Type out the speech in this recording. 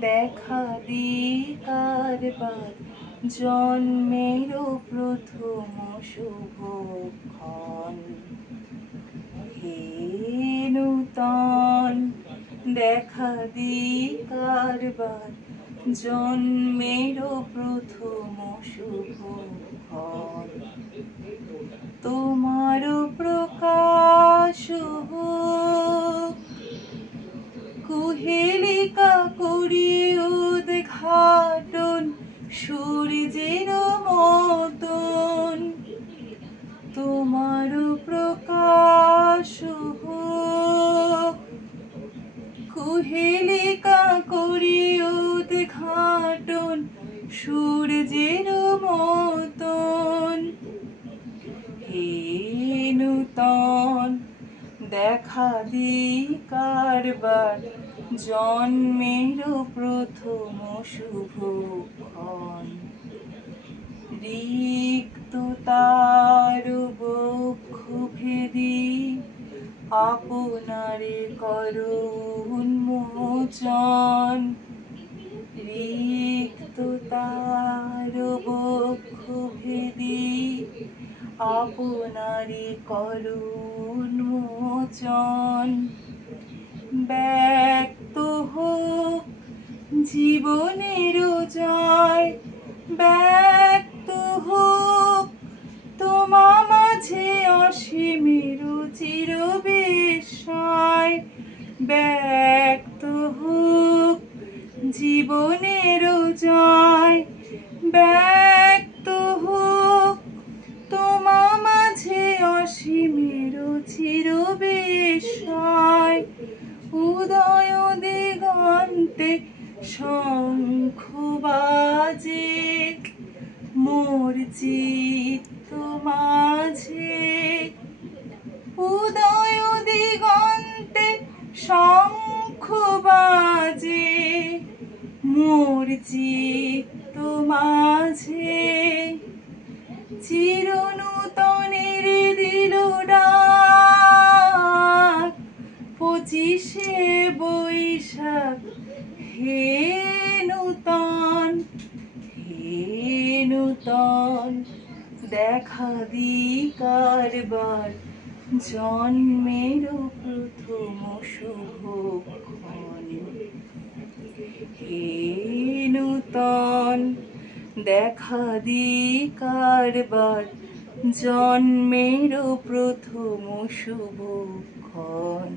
দেখা দিকারবার জন্মেরও প্রথম শুভক্ষণ। হে নূতন দেখা দিকারবার জন্মেরও প্রথম শুভক্ষণ। তোমারও প্রকাশ হোক, কুহেলিকা করি উদ্ঘাটন সূর্যের মতন। তোমারও প্রকাশ হোক, কুহেলিকা করি উদ্ঘাটন সূর্যের মতন। হে নূতন দেখা দিকারবার জন্মেরও প্রথম শুভক্ষণ। রিক্ততার বক্ষ ভেদি আপনারে করো উন্মোচন। রিক্ততার বক্ষ ভেদি আপনারে করো উন্মোচন। ব্যক্ত হোক জীবনের জয়, ব্যক্ত হোক তোমা মাঝে অসীমের চির বিস্ময়। ব্যক্ত হোক জীবনের জয়, ব্যক্ত হোক তোমা মাঝে অসীমের চির বিস্ময়। উদয় দিগন্তে শঙ্খ বাজে মোর চিত্ত মাঝে। উদয় দিগন্তে শঙ্খ বাজে মোর চিত্ত মাঝে। চির নূতনের দিল ডাক 25শে বৈশাখ। হে নূতন, হে নূতন দেখা দিকারবার জন্মেরও প্রথম শুভক্ষণ। হে নূতন দেখা দিকারবার জন্মেরও প্রথম শুভক্ষণ।